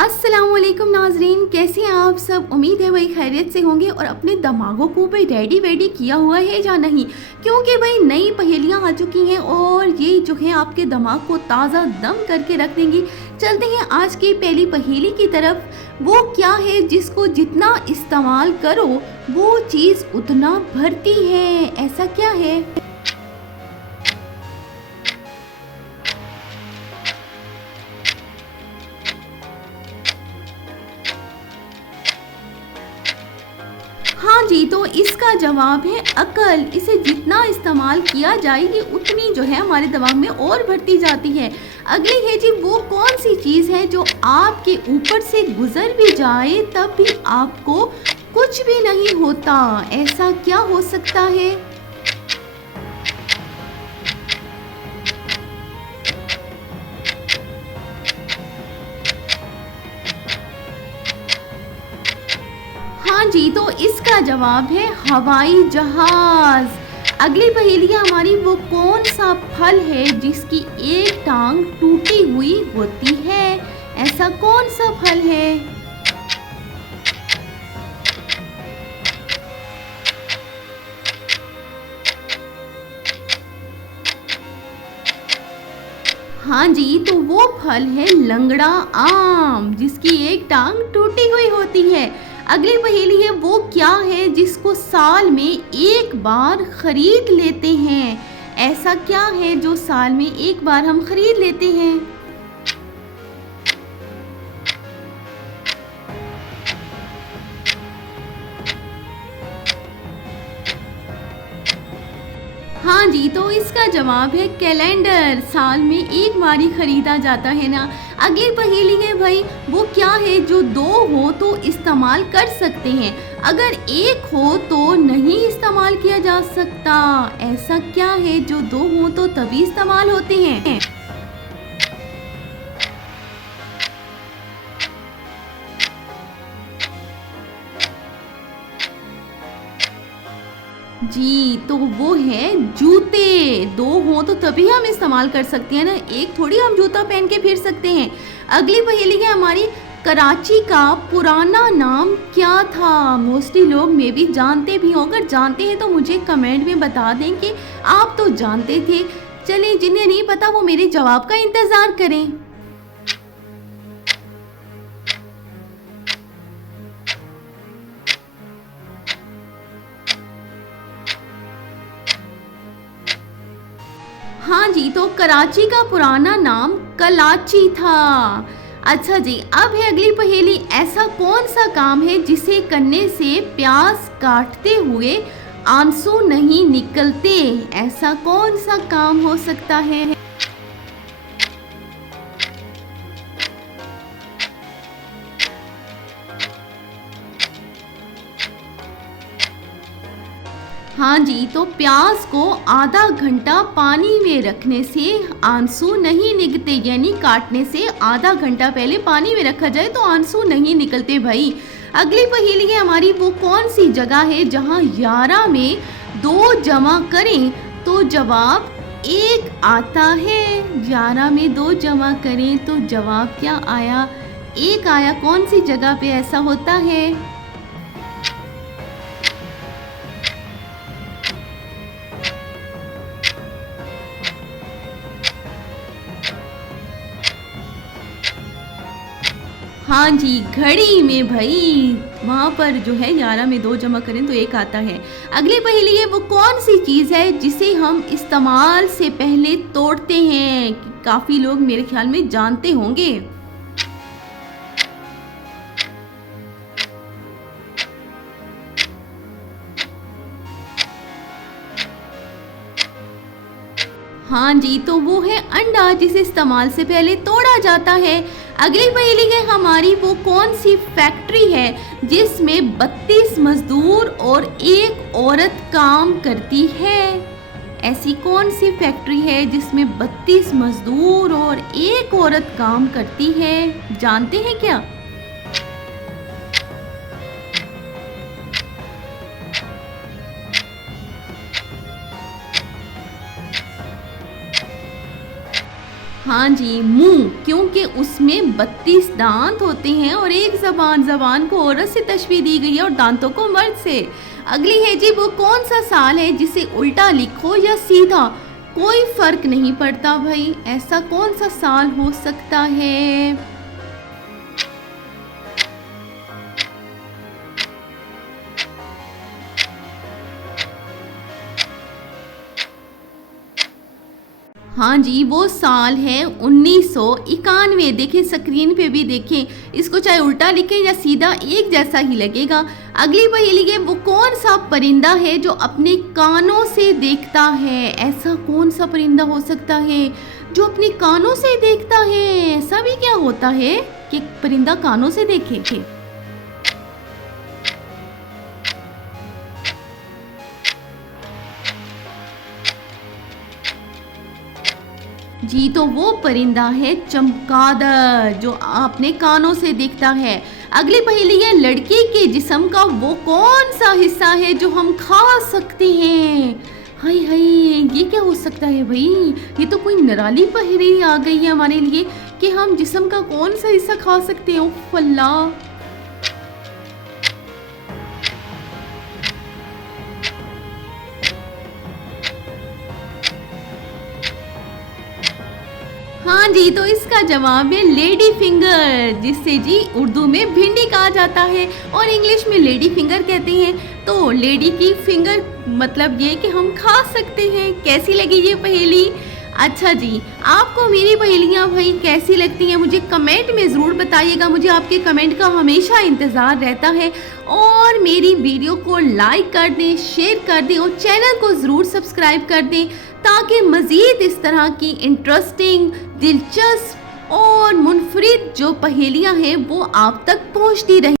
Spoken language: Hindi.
अस्सलामुअलैकुम नाजरीन, कैसे हैं आप सब। उम्मीद है वही खैरियत से होंगे और अपने दिमागों को भाई रेडी वेडी किया हुआ है या नहीं, क्योंकि भाई नई पहेलियां आ चुकी हैं और ये जो है आपके दिमाग को ताज़ा दम करके रख देंगी। चलते हैं आज की पहली पहेली की तरफ। वो क्या है जिसको जितना इस्तेमाल करो वो चीज़ उतना भरती है, ऐसा क्या है। हाँ जी, तो इसका जवाब है अकल। इसे जितना इस्तेमाल किया जाए ये उतनी जो है हमारे दिमाग में और बढ़ती जाती है। अगली है जी, वो कौन सी चीज़ है जो आपके ऊपर से गुजर भी जाए तब भी आपको कुछ भी नहीं होता, ऐसा क्या हो सकता है। हाँ जी, तो इसका जवाब है हवाई जहाज। अगली पहेली है हमारी, वो कौन सा फल है जिसकी एक टांग टूटी हुई होती है, ऐसा कौन सा फल है। हाँ जी, तो वो फल है लंगड़ा आम, जिसकी एक टांग टूटी हुई होती है। अगली पहेली है, वो क्या है जिसको साल में एक बार खरीद लेते हैं, ऐसा क्या है जो साल में एक बार हम खरीद लेते हैं। हाँ जी, तो इसका जवाब है कैलेंडर। साल में एक बार ही खरीदा जाता है ना। अगली पहेली है भाई, वो क्या है जो दो हो तो इस्तेमाल कर सकते हैं, अगर एक हो तो नहीं इस्तेमाल किया जा सकता, ऐसा क्या है जो दो हो तो तभी इस्तेमाल होते हैं। जी, तो वो है जूते। दो हो तो तभी हम इस्तेमाल कर सकते हैं ना, एक थोड़ी हम जूता पहन के फिर सकते हैं। अगली पहेली है हमारी, कराची का पुराना नाम क्या था। मोस्टली लोग मे भी जानते भी हों, अगर जानते हैं तो मुझे कमेंट में बता दें कि आप तो जानते थे। चलिए, जिन्हें नहीं पता वो मेरे जवाब का इंतज़ार करें। हाँ जी, तो कराची का पुराना नाम कलाची था। अच्छा जी, अब है अगली पहेली, ऐसा कौन सा काम है जिसे करने से प्यास काटते हुए आंसू नहीं निकलते, ऐसा कौन सा काम हो सकता है। हाँ जी, तो प्याज को आधा घंटा पानी में रखने से आंसू नहीं निकलते, यानी काटने से आधा घंटा पहले पानी में रखा जाए तो आंसू नहीं निकलते भाई। अगली पहेली है हमारी, वो कौन सी जगह है जहाँ 11 में 2 जमा करें तो जवाब 1 आता है। 11 में 2 जमा करें तो जवाब क्या आया, 1 आया। कौन सी जगह पे ऐसा होता है। हाँ जी, घड़ी में भाई, वहाँ पर जो है 11 में 2 जमा करें तो 1 आता है। अगली पहेली है, वो कौन सी चीज़ है जिसे हम इस्तेमाल से पहले तोड़ते हैं। काफ़ी लोग मेरे ख्याल में जानते होंगे। हाँ जी, तो वो है अंडा, जिसे इस्तेमाल से पहले तोड़ा जाता है। अगली पहेली है हमारी, वो कौन सी फैक्ट्री है जिसमें 32 मजदूर और एक औरत काम करती है। ऐसी कौन सी फैक्ट्री है जिसमें 32 मजदूर और एक औरत काम करती है, जानते हैं क्या। हाँ जी, मुंह, क्योंकि उसमें 32 दांत होते हैं और एक जबान को औरत से तशबीह दी गई है और दांतों को मर्द से। अगली है जी, वो कौन सा साल है जिसे उल्टा लिखो या सीधा कोई फर्क नहीं पड़ता भाई, ऐसा कौन सा साल हो सकता है? हाँ जी, वो साल है 1991। देखें स्क्रीन पे भी देखें, इसको चाहे उल्टा लिखें या सीधा एक जैसा ही लगेगा। अगली पहेली है, वो कौन सा परिंदा है जो अपने कानों से देखता है? ऐसा कौन सा परिंदा हो सकता है जो अपने कानों से देखता है? ऐसा भी क्या होता है कि परिंदा कानों से देखे? जी, तो वो परिंदा है चमगादड़, जो अपने कानों से दिखता है। अगली पहेली है, लड़के के जिस्म का वो कौन सा हिस्सा है जो हम खा सकते हैं? हाय हाय, ये क्या हो सकता है भाई? ये तो कोई निराली पहेली आ गई है हमारे लिए कि हम जिस्म का कौन सा हिस्सा खा सकते हैं। उफ़ अल्लाह। हाँ जी, तो इसका जवाब है लेडी फिंगर, जिससे जी उर्दू में भिंडी कहा जाता है और इंग्लिश में लेडी फिंगर कहते हैं। तो लेडी की फिंगर मतलब ये कि हम खा सकते हैं। कैसी लगी ये पहेली? अच्छा जी, आपको मेरी पहेलियाँ भाई कैसी लगती हैं मुझे कमेंट में ज़रूर बताइएगा। मुझे आपके कमेंट का हमेशा इंतज़ार रहता है। और मेरी वीडियो को लाइक कर दें, शेयर कर दें और चैनल को ज़रूर सब्सक्राइब कर दें, ताकि मज़ीद इस तरह की इंटरेस्टिंग, दिलचस्प और मुनफरिद जो पहेलियाँ हैं वो आप तक पहुँचती रहें।